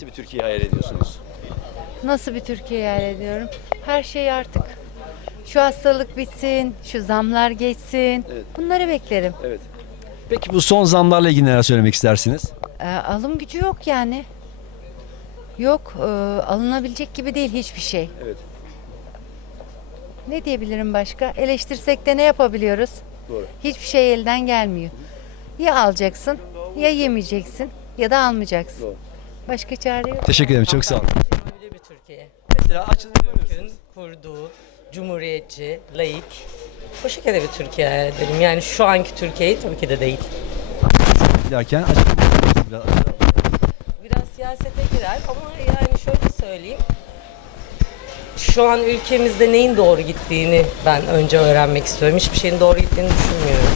Nasıl bir Türkiye hayal ediyorsunuz? Nasıl bir Türkiye hayal ediyorum? Her şey artık. Şu hastalık bitsin, şu zamlar geçsin. Evet. Bunları beklerim. Evet. Peki bu son zamlarla ilgili neler söylemek istersiniz? Ee, alım gücü yok yani. Yok, e, alınabilecek gibi değil hiçbir şey. Evet. Ne diyebilirim başka? Eleştirsek de ne yapabiliyoruz? Doğru. Hiçbir şey elden gelmiyor. Ya alacaksın, ya yemeyeceksin, ya da almayacaksın. Doğru. Başka çare yok. Teşekkür ederim. Çok sağ olun. Öyle bir Türkiye. Mesela açın Türk'ün kurduğu, cumhuriyetçi, laik, o şekilde bir Türkiye hayal edelim. Yani şu anki Türkiye'yi tabii ki de değil. derken biraz. Biraz siyasete girer ama yani şöyle söyleyeyim. Şu an ülkemizde neyin doğru gittiğini ben önce öğrenmek istiyorum. Hiçbir şeyin doğru gittiğini düşünmüyorum.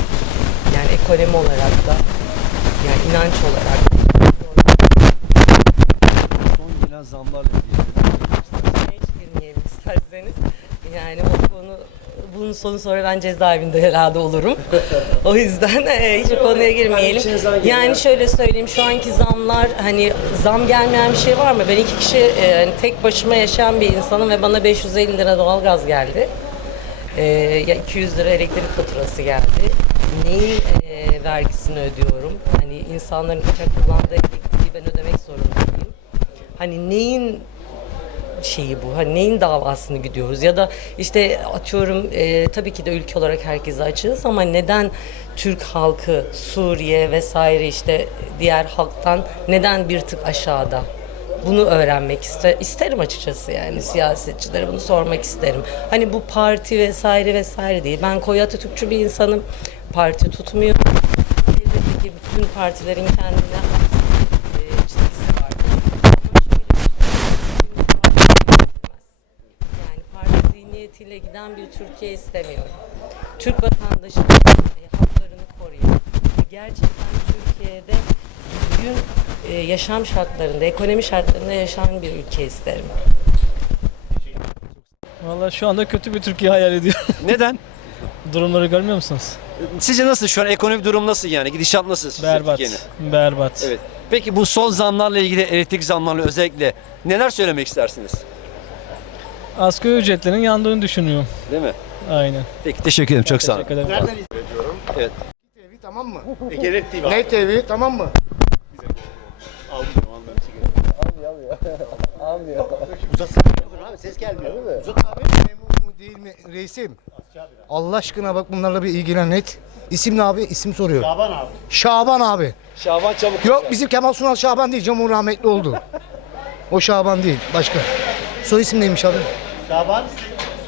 Yani ekonomi olarak da, yani inanç olarak da. Son gelen zamlarla ilgili. Hiç girmeyelim isterseniz. Yani o konu bunun sonu sonra ben cezaevinde herhalde olurum. o yüzden e, hiç o konuya girmeyelim. Yani şöyle söyleyeyim şu anki zamlar hani zam gelmeyen bir şey var mı? Ben iki kişi e, hani tek başıma yaşayan bir insanım ve bana 550 lira doğalgaz geldi. E, ya 200 lira elektrik faturası geldi. Neyin e, vergisini ödüyorum? Hani insanların uçak kullandığı elektriği ben ödemek zorundayım. Hani neyin şeyi bu. Hani neyin davasını gidiyoruz ya da işte atıyorum e, tabii ki de ülke olarak herkese açığız ama neden Türk halkı Suriye vesaire işte diğer halktan neden bir tık aşağıda? Bunu öğrenmek iste, isterim açıkçası yani siyasetçilere bunu sormak isterim. Hani bu parti vesaire vesaire değil. Ben koyu Atatürkçü bir insanım. Parti tutmuyorum. Elbette ki bütün partilerin kendine has e, çizgisi vardır. Ama şöyle bir şey, yani parti zihniyetiyle giden bir Türkiye istemiyorum. Türk vatandaşının e, haklarını koruyan, gerçekten Türkiye'de düzgün e, yaşam şartlarında, ekonomi şartlarında yaşayan bir ülke isterim. Valla şu anda kötü bir Türkiye hayal ediyor. Neden? Durumları görmüyor musunuz? Sizce nasıl şu an ekonomi durum nasıl yani? Gidişat nasıl? sizce Berbat. Türkiye'nin? Berbat. Evet. Peki bu son zamlarla ilgili elektrik zamlarla özellikle neler söylemek istersiniz? Asgari ücretlerin yandığını düşünüyorum. Değil mi? Aynen. Peki teşekkür ederim. Çok sağ olun. Teşekkür ederim. Evet. TV tamam mı? Gerek TV. Ne TV tamam mı? Almıyor, almıyor. Uzatsana abi ses gelmiyor. Uzat abi. Memur mu değil mi reisim? Allah aşkına bak bunlarla bir ilgilen et. İsim ne abi? İsim soruyor. Şaban abi. Şaban abi. Şaban çabuk. Yok bizim Kemal Sunal Şaban değil. Cumhur rahmetli oldu. O Şaban değil. Başka. Soy isim neymiş abi? Şaban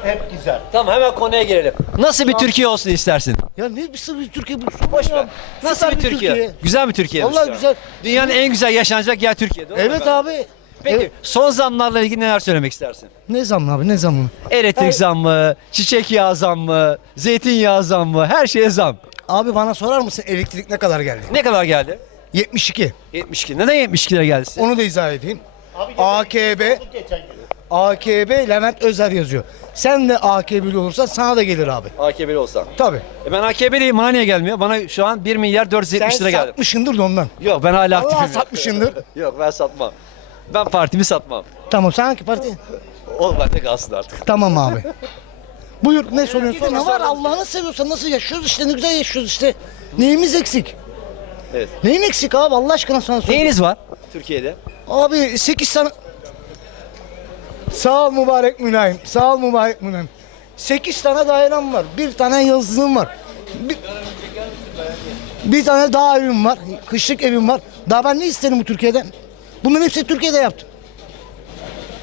hep güzel. Tamam hemen konuya girelim. Nasıl bir Türkiye olsun istersin? Ya ne bir sırrı Türkiye bu? Boş ver. Nasıl Süper bir Türkiye? Güzel bir Türkiye. mi Vallahi güzel. Dünyanın en güzel yaşanacak yer Türkiye. Doğru mu Evet efendim? abi. Peki Evet. son zamlarla ilgili neler söylemek istersin? Ne zamlı abi ne zamlı? Elektrik zammı, çiçek yağı zammı, zeytinyağı zammı, her şeye zam. Abi bana sorar mısın elektrik ne kadar geldi? Ne kadar geldi? 72. 72. Neden 72 lira geldi size? Onu da izah edeyim. Abi AKB geçen gün. AKB Levent Özer yazıyor. Sen de AKB'li olursan sana da gelir abi. AKP'li olsan. Tabii. E ben AKP'liyim bana niye gelmiyor? Bana şu an 1 milyar Sen 470 lira geldi. satmışındır da ondan. Yok ben hala Allah aktifim. satmışındır. Yok ben satmam. Ben partimi satmam. tamam sen hangi parti? O bende kalsın artık. Tamam abi. Buyur ne soruyorsun? Ne var Allah'ını seviyorsan nasıl yaşıyoruz işte ne güzel yaşıyoruz işte. Neyimiz eksik? Evet. Neyin eksik abi Allah aşkına sana sor. Neyiniz var Türkiye'de? Abi 8 tane... Sağ ol mübarek mülayim. Sağ ol mübarek mülayim. 8 tane dairem var. Bir tane yazlığım var. Bir, bir tane dağ evim var. Kışlık evim var. Daha ben ne isterim bu Türkiye'den? Bunların hepsini Türkiye'de yaptım.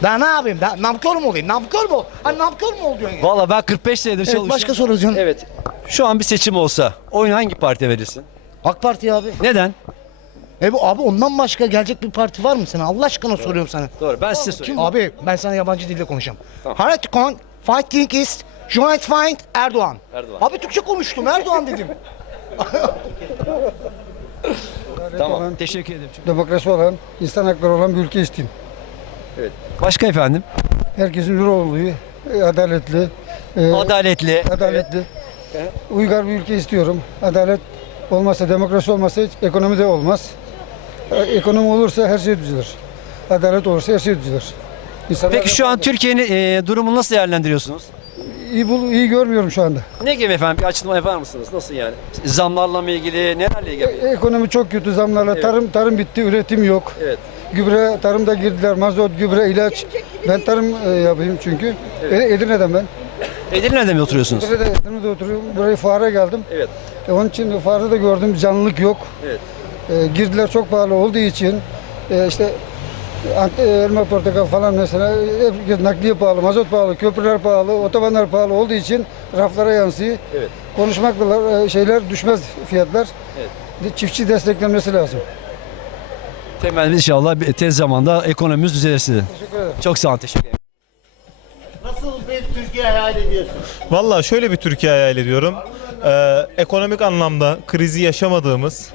Daha ne yapayım? Daha namkör mü olayım? Namkör mü? Hani namkör mü ol diyorsun ya? Valla ben 45 senedir Evet, çalışıyorum. başka soracağım. Evet. Şu an bir seçim olsa oyunu hangi partiye verirsin? AK Parti abi. Neden? E bu abi ondan başka gelecek bir parti var mı sana? Allah aşkına soruyorum sana. Doğru ben size sorayım. Abi ben sana yabancı dilde konuşacağım. Tamam. Haratikon, fighting is, joint fight, Erdoğan. Erdoğan. Abi Türkçe konuştum, Erdoğan dedim. Tamam. Teşekkür ederim. demokrasi olan, insan hakları olan bir ülke isteyeyim. Başka efendim? Herkesin hür olduğu, e, adaletli, e, Adaletli. adaletli, uygar bir ülke istiyorum. Adalet olmazsa, demokrasi olmazsa hiç ekonomi de olmaz. E, Ekonomi olursa her şey düzelir. adalet olursa her şey düzelir. İnsanlar Peki şu an Türkiye'nin e, durumunu nasıl değerlendiriyorsunuz? iyi, bul, iyi görmüyorum şu anda. Ne gibi efendim bir açıklama yapar mısınız? Nasıl yani? Zamlarla mı ilgili, nelerle ilgili? E- Ekonomi çok kötü zamlarla. Tarım tarım bitti, üretim yok. Evet. Gübre, tarımda girdiler, mazot, gübre, ilaç. Ben tarım e, yapayım çünkü. E, Edirne'den ben. Edirne'de mi oturuyorsunuz? Edirne'de, Edirne'de oturuyorum. Buraya fuara geldim. Evet. E, onun için fuarda da gördüm canlılık yok. Evet. E, girdiler çok pahalı olduğu için e, işte e, elma portakal falan mesela hep nakliye pahalı, mazot pahalı, köprüler pahalı, otobanlar pahalı olduğu için raflara yansıyor. Evet. Konuşmakla şeyler düşmez fiyatlar. Evet. De- Çiftçi desteklenmesi lazım. Temennimiz inşallah bir- tez zamanda ekonomimiz düzelir size. Teşekkür ederim. Çok sağ olun, teşekkür ederim. Nasıl bir Türkiye hayal ediyorsun? Valla şöyle bir Türkiye hayal ediyorum. Ee, ekonomik anlamda krizi yaşamadığımız,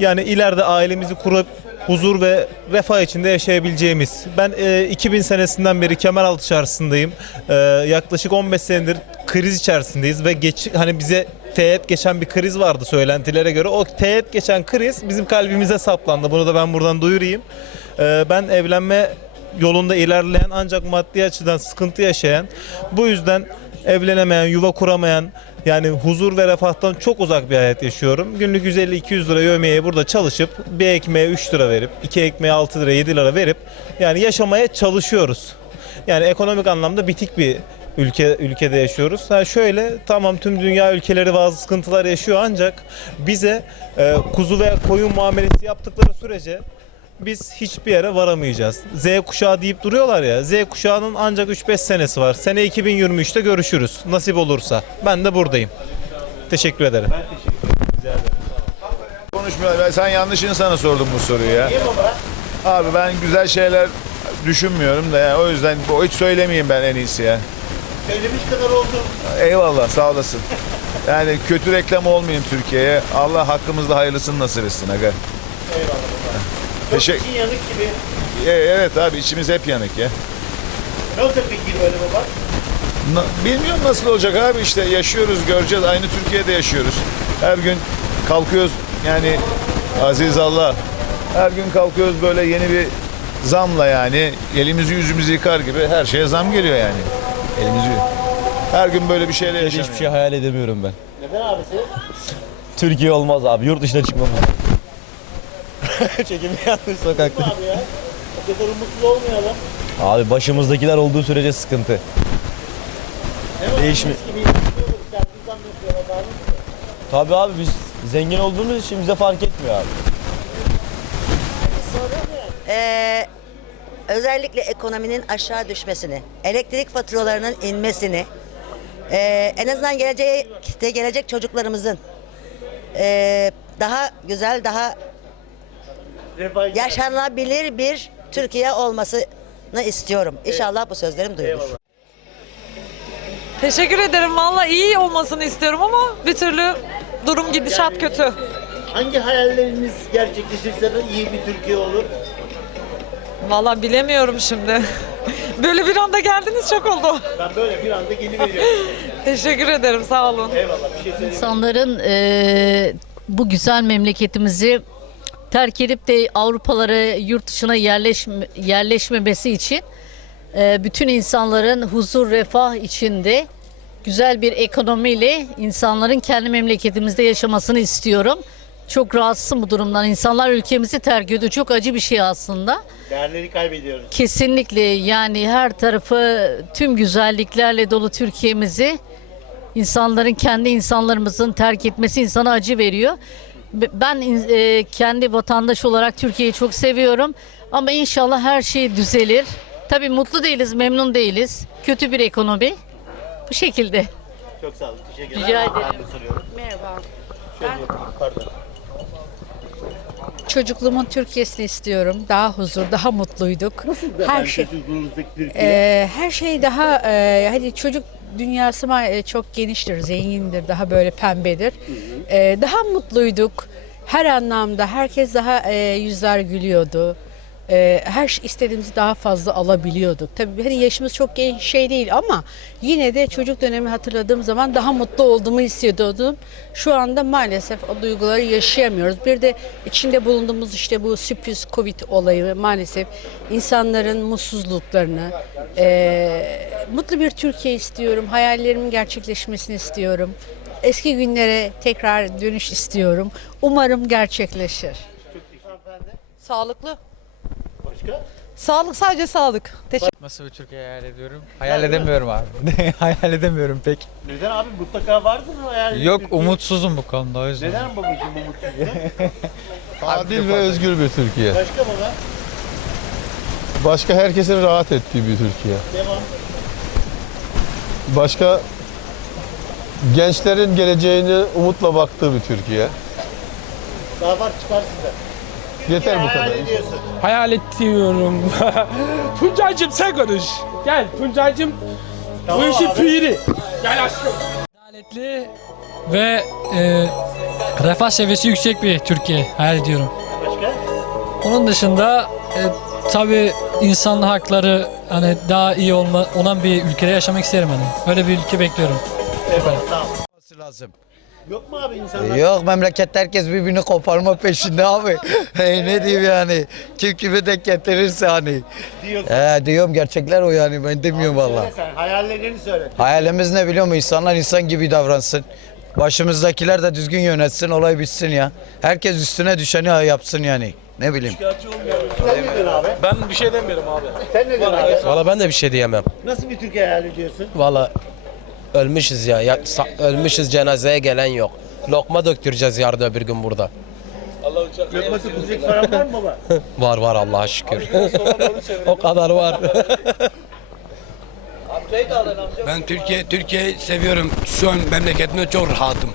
yani ileride ailemizi kurup huzur ve refah içinde yaşayabileceğimiz. Ben e, 2000 senesinden beri Kemeraltı çarşısındayım. Ee, yaklaşık 15 senedir kriz içerisindeyiz ve geç hani bize teğet geçen bir kriz vardı söylentilere göre. O teğet geçen kriz bizim kalbimize saplandı. Bunu da ben buradan duyurayım. Ee, ben evlenme yolunda ilerleyen ancak maddi açıdan sıkıntı yaşayan, bu yüzden evlenemeyen, yuva kuramayan, yani huzur ve refahtan çok uzak bir hayat yaşıyorum. Günlük 150-200 lira yövmeye burada çalışıp bir ekmeğe 3 lira verip, iki ekmeğe 6 lira 7 lira verip yani yaşamaya çalışıyoruz. Yani ekonomik anlamda bitik bir ülke ülkede yaşıyoruz. Ha şöyle tamam tüm dünya ülkeleri bazı sıkıntılar yaşıyor ancak bize e, kuzu ve koyun muamelesi yaptıkları sürece biz hiçbir yere varamayacağız. Z kuşağı deyip duruyorlar ya. Z kuşağının ancak 3-5 senesi var. Sene 2023'te görüşürüz. Nasip olursa. Ben de buradayım. Teşekkür ederim. Konuşmuyor. Ben sen yanlış insana sordum bu soruyu ya. Niye baba? Abi ben güzel şeyler düşünmüyorum da yani o yüzden bu hiç söylemeyeyim ben en iyisi ya. Söylemiş kadar oldu. Eyvallah sağ olasın. Yani kötü reklam olmayayım Türkiye'ye. Allah hakkımızda hayırlısını nasip etsin aga. Teşekkür- için yanık gibi. E, evet abi içimiz hep yanık ya. Ne olacak peki böyle baba? Na- bilmiyorum nasıl olacak abi işte yaşıyoruz göreceğiz. Aynı Türkiye'de yaşıyoruz. Her gün kalkıyoruz yani aziz Allah. Her gün kalkıyoruz böyle yeni bir zamla yani elimizi yüzümüzü yıkar gibi her şeye zam geliyor yani. Elimizi her gün böyle bir şeyle yaşanıyor. Hiçbir şey hayal edemiyorum ben. Neden abisi? Türkiye olmaz abi. Yurt dışına çıkmamız lazım. Çekimi yanlış sokakta. Abi ya. O kadar umutsuz olmayalım. Abi başımızdakiler olduğu sürece sıkıntı. Ne? Değişmi-. Tabii abi biz zengin olduğumuz için bize fark etmiyor abi. Ee, özellikle ekonominin aşağı düşmesini, elektrik faturalarının inmesini, ee, en azından gelecekte gelecek çocuklarımızın ee, daha güzel, daha yaşanabilir bir Türkiye olmasını istiyorum. İnşallah bu sözlerim duyulur. Eyvallah. Teşekkür ederim. Valla iyi olmasını istiyorum ama bir türlü durum gidişat kötü. Hangi hayalleriniz gerçekleşirse de iyi bir Türkiye olur? Valla bilemiyorum şimdi. Böyle bir anda geldiniz çok oldu. Ben böyle bir anda geliveriyorum. Teşekkür ederim. Sağ olun. Eyvallah bir şey söyleyeyim. İnsanların eee, bu güzel memleketimizi terk edip de Avrupalara, yurt dışına yerleşme, yerleşmemesi için eee, bütün insanların huzur, refah içinde güzel bir ekonomiyle insanların kendi memleketimizde yaşamasını istiyorum. Çok rahatsızım bu durumdan. İnsanlar ülkemizi terk ediyor. Çok acı bir şey aslında. Değerleri kaybediyoruz. Kesinlikle yani her tarafı tüm güzelliklerle dolu Türkiye'mizi insanların kendi insanlarımızın terk etmesi insana acı veriyor. Be- Ben e, kendi vatandaş olarak Türkiye'yi çok seviyorum ama inşallah her şey düzelir. Tabii mutlu değiliz, memnun değiliz. Kötü bir ekonomi. Bu şekilde. Çok sağ olun. Teşekkür ederim. Rica Ben ederim. de soruyorum. Merhaba. Şöyle yapayım. Pardon. Çocukluğumun Türkiye'sini istiyorum. Daha huzur, daha mutluyduk. Nasıl Her şey- Türkiye? Ee, her şey daha e, hadi çocuk dünyası e, çok geniştir, zengindir, daha böyle pembedir. Ee, daha mutluyduk. Her anlamda herkes daha e, yüzler gülüyordu. E, her şey- istediğimizi daha fazla alabiliyorduk. Tabii hani yaşımız çok genç şey değil ama yine de çocuk dönemi hatırladığım zaman daha mutlu olduğumu hissediyordum. Şu anda maalesef o duyguları yaşayamıyoruz. Bir de içinde bulunduğumuz işte bu sürpriz Covid olayı maalesef insanların mutsuzluklarını, e, mutlu bir Türkiye istiyorum, hayallerimin gerçekleşmesini istiyorum. Eski günlere tekrar dönüş istiyorum. Umarım gerçekleşir. Sağlıklı. Başka? Sağlık sadece sağlık. Teşekkür Nasıl bir Türkiye hayal ediyorum? Hayal edemiyorum abi. hayal edemiyorum pek. Neden abi mutlaka vardır mı hayal Yok Türkiye? umutsuzum bu konuda o yüzden. Neden babacığım umutsuzluğu? Adil ve özgür bir Türkiye. Başka baba? Başka herkesin rahat ettiği bir Türkiye. Devam. Başka gençlerin geleceğini umutla baktığı bir Türkiye. Daha var çıkar sizden. Yeter bu Hayal kadar. Hayal ediyorum. Tuncay'cım sen konuş. Gel Tuncay'cım. Tamam abi. piri. Gel aşkım. Adaletli ve e, refah seviyesi yüksek bir Türkiye hayal ediyorum. Başka? Onun dışında e, tabii insan hakları hani daha iyi olma, olan bir ülkede yaşamak isterim hani. Öyle bir ülke bekliyorum. Eyvallah tamam. lazım. Yok mu abi insanlar? Yok memlekette herkes birbirini koparma peşinde abi. hey, ne diyeyim yani. Kim kimi de getirirse hani. Diyorsun. He diyorum gerçekler o yani ben demiyorum valla. Söyle sen hayallerini söyle. Hayalimiz ne biliyor musun? İnsanlar insan gibi davransın. Başımızdakiler de düzgün yönetsin, olay bitsin ya. Herkes üstüne düşeni yapsın yani. Ne bileyim. Sen ne diyorsun abi? Ben bir şey demiyorum abi. Sen ne diyorsun abi? Valla ben de bir şey diyemem. Nasıl bir Türkiye hayal ediyorsun? Valla ölmüşüz ya. ya ölmüşüz cenazeye gelen yok. Lokma döktüreceğiz yarın öbür gün burada. Lokması kuzecek paran var mı baba? Var var Allah'a şükür. o kadar var. Ben Türkiye Türkiye'yi seviyorum. Şu an memleketimde çok rahatım.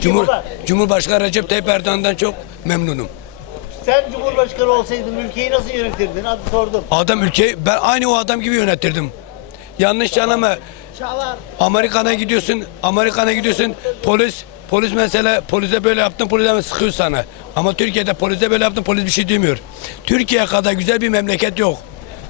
Cumhur. Cumhurbaşkanı Recep Tayyip Erdoğan'dan çok memnunum. Sen Cumhurbaşkanı olsaydın ülkeyi nasıl yönetirdin? Hadi sordum. Adam ülkeyi ben aynı o adam gibi yönetirdim. Yanlış anlama. Amerika'na gidiyorsun, Amerika'na gidiyorsun. Polis Polis mesela polise böyle yaptın polis hemen sıkıyor sana. Ama Türkiye'de polise böyle yaptın polis bir şey demiyor. Türkiye kadar güzel bir memleket yok.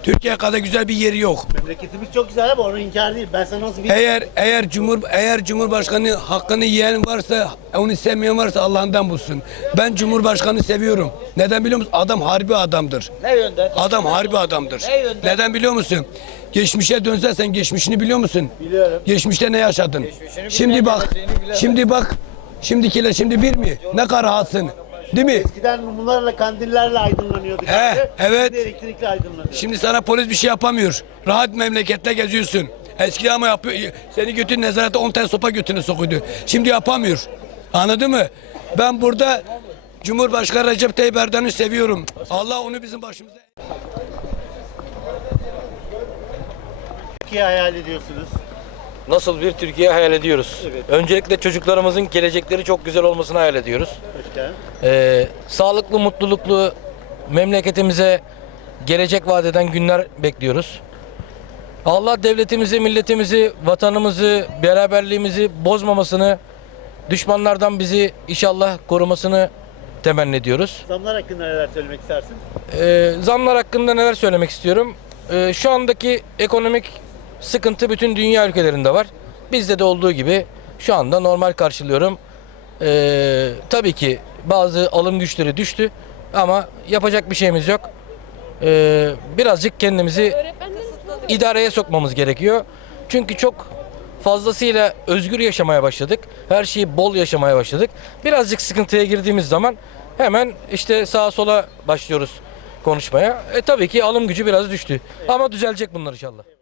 Türkiye kadar güzel bir yeri yok. Memleketimiz çok güzel ama onu inkar değil. Ben sana nasıl bir... Eğer eğer cumhur eğer cumhurbaşkanı hakkını yiyen varsa onu sevmeyen varsa Allah'ından bulsun. Ben cumhurbaşkanı seviyorum. Neden biliyor musun? Adam harbi adamdır. Ne yönden? Adam harbi adamdır. Ne yönden? Neden biliyor musun? Geçmişe dönsen sen geçmişini biliyor musun? Biliyorum. Geçmişte ne yaşadın? Şimdi bak. Şimdi bak. Şimdikiyle şimdi bir mi? Ne kadar rahatsın. Değil mi? Eskiden mumlarla, kandillerle aydınlanıyorduk. He, abi. evet. Şimdi elektrikle aydınlanıyor. Şimdi sana polis bir şey yapamıyor. Rahat memlekette geziyorsun. Eskiden ama yapıyor. Seni götün nezarete 10 tane sopa götüne sokuyordu. Şimdi yapamıyor. Anladın mı? Ben burada Cumhurbaşkanı Recep Tayyip Erdoğan'ı seviyorum. Allah onu bizim başımıza... Türkiye hayal ediyorsunuz. Nasıl bir Türkiye hayal ediyoruz? Öncelikle çocuklarımızın gelecekleri çok güzel olmasını hayal ediyoruz. Ee, sağlıklı, mutluluklu memleketimize gelecek vaat eden günler bekliyoruz. Allah devletimizi, milletimizi, vatanımızı, beraberliğimizi bozmamasını, düşmanlardan bizi inşallah korumasını temenni ediyoruz. Zamlar hakkında neler söylemek istersin? Ee, zamlar hakkında neler söylemek istiyorum? Ee, şu andaki ekonomik sıkıntı bütün dünya ülkelerinde var. Bizde de olduğu gibi şu anda normal karşılıyorum. Ee, tabii ki bazı alım güçleri düştü ama yapacak bir şeyimiz yok. Ee, birazcık kendimizi idareye sokmamız gerekiyor. Çünkü çok fazlasıyla özgür yaşamaya başladık. Her şeyi bol yaşamaya başladık. Birazcık sıkıntıya girdiğimiz zaman hemen işte sağa sola başlıyoruz konuşmaya. E tabii ki alım gücü biraz düştü. Ama düzelecek bunlar inşallah.